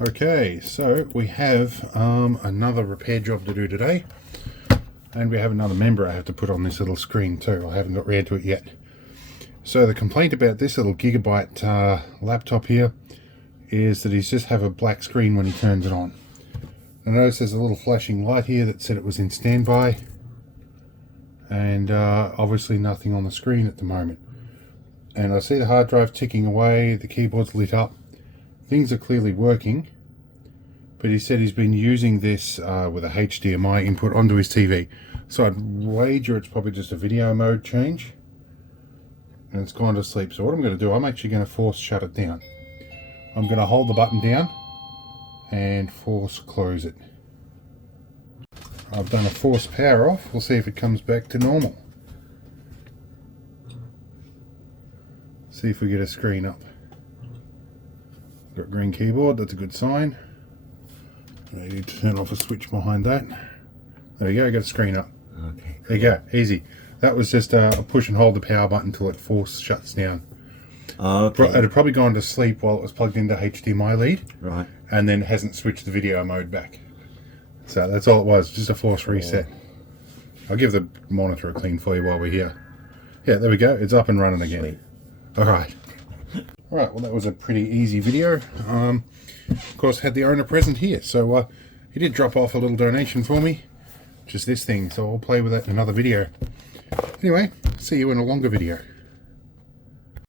Okay, so we have another repair job to do today, and we have another member I have to put on this little screen too. I haven't got round to it yet. So the complaint about this little gigabyte laptop here is that he's just have a black screen when he turns it on. I notice there's a little flashing light here that said it was in standby, and obviously nothing on the screen at the moment. And I see the hard drive ticking away, the keyboard's lit up. Things are clearly working, but he said he's been using this with a HDMI input onto his TV. So I'd wager it's probably just a video mode change, and it's gone to sleep. So what I'm going to do, I'm actually going to force shut it down. I'm going to hold the button down and force close it. I've done a force power off. We'll see if it comes back to normal. See if we get a screen up. Got green keyboard, that's a good sign. I need to turn off a switch behind that. There we go, got a screen up. Okay, cool. There you go, easy. That was just a push and hold the power button until it force shuts down. Okay. It had probably gone to sleep while it was plugged into HDMI lead. Right. And then hasn't switched the video mode back. So that's all it was, just a force reset. I'll give the monitor a clean for you while we're here. Yeah, there we go, it's up and running again. Alright. Alright, well that was a pretty easy video. Of course, had the owner present here, so he did drop off a little donation for me. Just this thing, so I'll play with that in another video. Anyway, see you in a longer video.